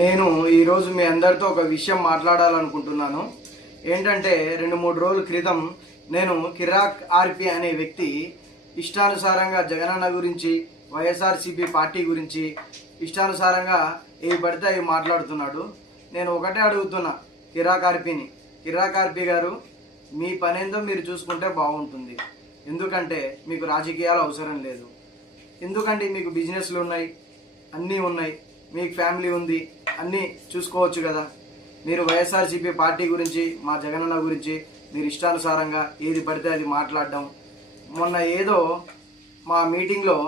నేను ఈరోజు మీ అందరితో ఒక విషయం మాట్లాడాలనుకుంటున్నాను. ఏంటంటే 2-3 రోజుల క్రితం నేను కిరాక్ ఆర్పి అనే వ్యక్తి ఇష్టానుసారంగా జగనన్న గురించి, వైఎస్ఆర్సీపీ పార్టీ గురించి ఇష్టానుసారంగా ఏవి పడితే అవి మాట్లాడుతున్నాడు. నేను ఒకటే అడుగుతున్నా కిరాక్ ఆర్పి గారు, మీ పనేందో మీరు చూసుకుంటే బాగుంటుంది. ఎందుకంటే మీకు రాజకీయాలు అవసరం లేదు. ఎందుకంటే మీకు బిజినెస్లు ఉన్నాయి, అన్నీ ఉన్నాయి, మీకు ఫ్యామిలీ ఉంది, అన్నీ చూసుకోవచ్చు కదా. మీరు వైఎస్ఆర్సీపీ పార్టీ గురించి, మా జగనన్న గురించి మీరు ఇష్టానుసారంగా ఏది పడితే అది మాట్లాడడం. మొన్న ఏదో మా మీటింగ్లో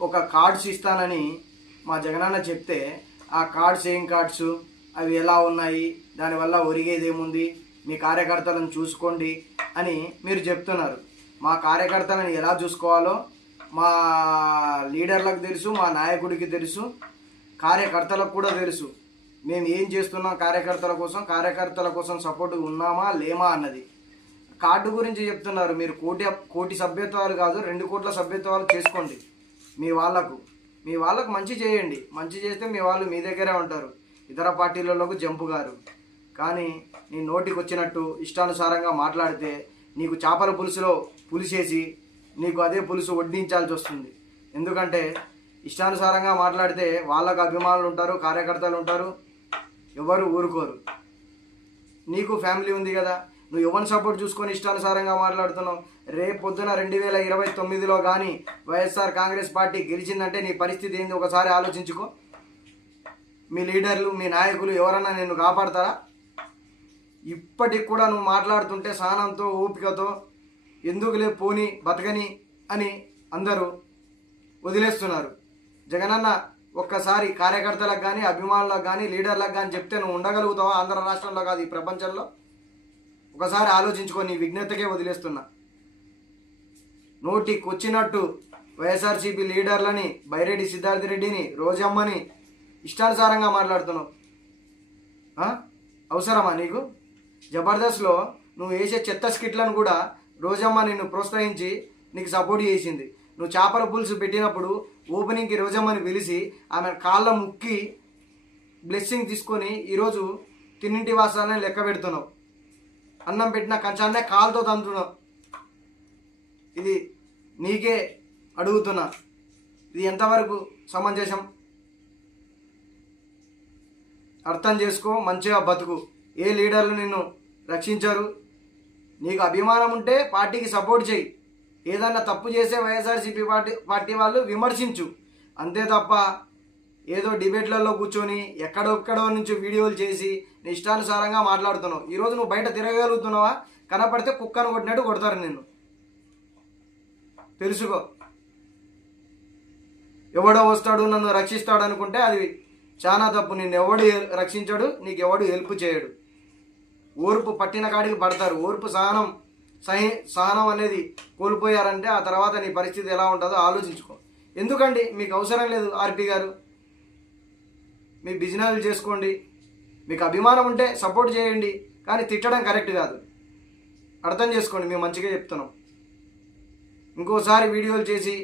ఒక కార్డ్స్ ఇస్తానని మా జగనన్న చెప్తే, ఆ కార్డ్స్ ఏం కార్డ్స్, అవి ఎలా ఉన్నాయి, దానివల్ల ఒరిగేదేముంది, మీ కార్యకర్తలను చూసుకోండి అని మీరు చెప్తున్నారు. మా కార్యకర్తలను ఎలా చూసుకోవాలో మా లీడర్లకు తెలుసు, మా నాయకుడికి తెలుసు, కార్యకర్తలకు కూడా తెలుసు. మేము ఏం చేస్తున్నాం కార్యకర్తల కోసం సపోర్ట్ ఉన్నామా లేమా అన్నది. కార్డు గురించి చెప్తున్నారు. మీరు కోటి సభ్యత్వాలు కాదు, 2 కోట్ల సభ్యత్వాలు చేసుకోండి. మీ వాళ్ళకు మంచి చేయండి. మంచి చేస్తే మీ వాళ్ళు మీ దగ్గరే ఉంటారు, ఇతర పార్టీలలోకి జంపు గారు. కానీ నీ నోటికి వచ్చినట్టు ఇష్టానుసారంగా మాట్లాడితే నీకు చేపల పులుసులో పులిసేసి నీకు అదే పులుసు వడ్డించాల్సి వస్తుంది. ఎందుకంటే ఇష్టానుసారంగా మాట్లాడితే వాళ్ళకు అభిమానులు ఉంటారు, కార్యకర్తలు ఉంటారు, ఎవరు ఊరుకోరు. నీకు ఫ్యామిలీ ఉంది కదా, నువ్వు ఎవరిని సపోర్ట్ చూసుకొని ఇష్టానుసారంగా మాట్లాడుతున్నావు. రేపు పొద్దున 2029లో కానీ వైఎస్ఆర్ కాంగ్రెస్ పార్టీ గెలిచిందంటే నీ పరిస్థితి ఏంది ఒకసారి ఆలోచించుకో. మీ లీడర్లు, మీ నాయకులు ఎవరన్నా నిన్ను కాపాడతారా? ఇప్పటికి కూడా నువ్వు మాట్లాడుతుంటే సహనంతో, ఓపికతో ఎందుకులే పోని బతకని అని అందరూ వదిలేస్తున్నారు. జగనన్న ఒక్కసారి కార్యకర్తలకు కానీ, అభిమానులకు కానీ, లీడర్లకు కానీ చెప్తే నువ్వు ఉండగలుగుతావా? ఆంధ్ర రాష్ట్రంలో కాదు, ఈ ప్రపంచంలో. ఒకసారి ఆలోచించుకో. నీ విజ్ఞతకే వదిలేస్తున్నా. నోటికి వచ్చినట్టు వైఎస్ఆర్సీపీ లీడర్లని, బైరెడ్డి సిద్ధార్థ రెడ్డిని, రోజమ్మని ఇష్టానుసారంగా మాట్లాడుతున్నావు. అవసరమా నీకు? జబర్దస్త్లో నువ్వు వేసే చెత్త స్కిట్లను కూడా రోజమ్మ నిన్ను ప్రోత్సహించి నీకు సపోర్ట్ చేసింది. నువ్వు చేపల పులుసు పెట్టినప్పుడు ఓపెనింగ్కి రోజమ్మని పిలిచి ఆమె కాళ్ళ ముక్కి బ్లెస్సింగ్ తీసుకొని ఈరోజు తిన్నింటి వాసాలని లెక్క పెడుతున్నావు. అన్నం పెట్టిన కంచాన్నే కాలుతో తంతున్నావు. ఇది నీకే అడుగుతున్నా, ఇది ఎంతవరకు సమంజసం? అర్థం చేసుకో, మంచిగా బతుకు. ఏ లీడర్లు నిన్ను రక్షించారు? నీకు అభిమానం ఉంటే పార్టీకి సపోర్ట్ చేయి. ఏదన్నా తప్పు చేసే వైఎస్ఆర్సీపీ పార్టీ వాళ్ళు విమర్శించు. అంతే తప్ప ఏదో డిబేట్లలో కూర్చొని ఎక్కడొక్కడో నుంచి వీడియోలు చేసి నీ ఇష్టానుసారంగా మాట్లాడుతున్నావు. ఈరోజు నువ్వు బయట తిరగలుగుతున్నావా? కనపడితే కుక్కను కొట్టినట్టు కొడతారు నిన్ను. తెలుసుకో. ఎవడో వస్తాడు నన్ను రక్షిస్తాడు అనుకుంటే అది చాలా తప్పు. నిన్ను ఎవడు రక్షించాడు, నీకు ఎవడు హెల్ప్ చేయడు. ఓర్పు పట్టిన కాడికి పడతారు. ఓర్పు సహనం అనేది కోల్పోయారంటే ఆ తర్వాత నీ పరిస్థితి ఎలా ఉంటుందో ఆలోచించుకో. ఎందుకండి మీకు అవసరం లేదు ఆర్పి గారు. మీ బిజినెస్ చేసుకోండి. మీకు అభిమానం ఉంటే సపోర్ట్ చేయండి, కానీ తిట్టడం కరెక్ట్ కాదు. అర్థం చేసుకోండి, మేము మంచిగా చెప్తున్నాం. ఇంకోసారి వీడియోలు చేసి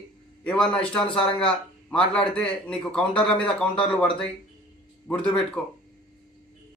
ఏమన్నా ఇష్టానుసారంగా మాట్లాడితే నీకు కౌంటర్ల మీద కౌంటర్లు పడతాయి. గుర్తుపెట్టుకో.